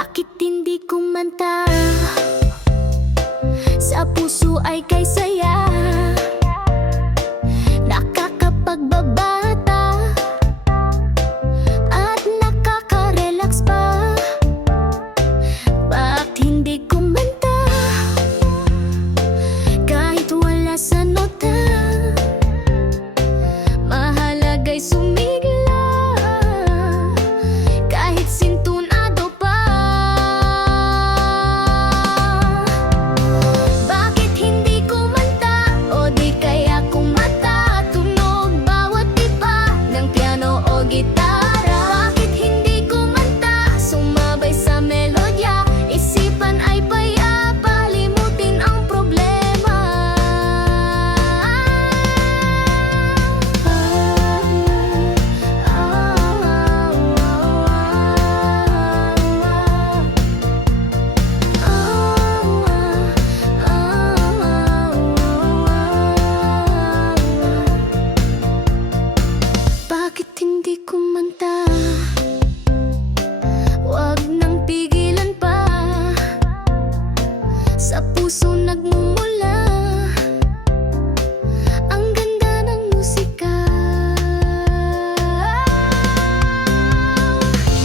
Bakit hindi kumanta? Sa puso ay kay saya, nakakapagbabata at nakaka-relax pa. Bakit hindi kumanta? Kahit wala sa nota, mahalaga'y sumigla. Kahit sintunado pa. Bakit hindi kumanta? O di kaya kumata? Tunog bawat tipa ng piano o gitara. Bakit hindi kumanta? Sumabay sa melodya, isipan ay payapa, limutin ang problema. Bakit hindi kumanta? Wag nang pigilan pa. Sa puso nagmumula ang ganda ng musika.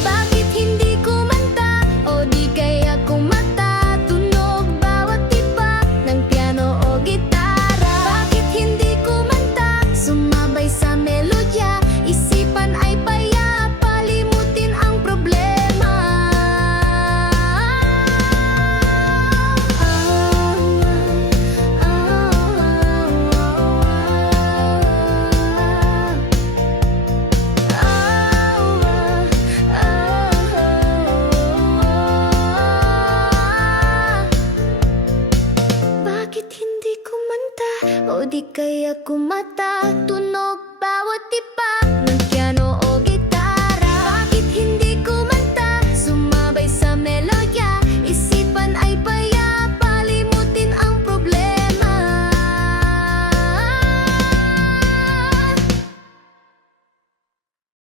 Bakit hindi kumanta? O di kaya kumata? Tunog bawat tipa ng piano o gitara. Bakit hindi kumanta? Sumabay sa melodya, isipan ay payapa, limutin ang problema. Bakit hindi kumanta? O di kaya kumata? Tunog bawat tipa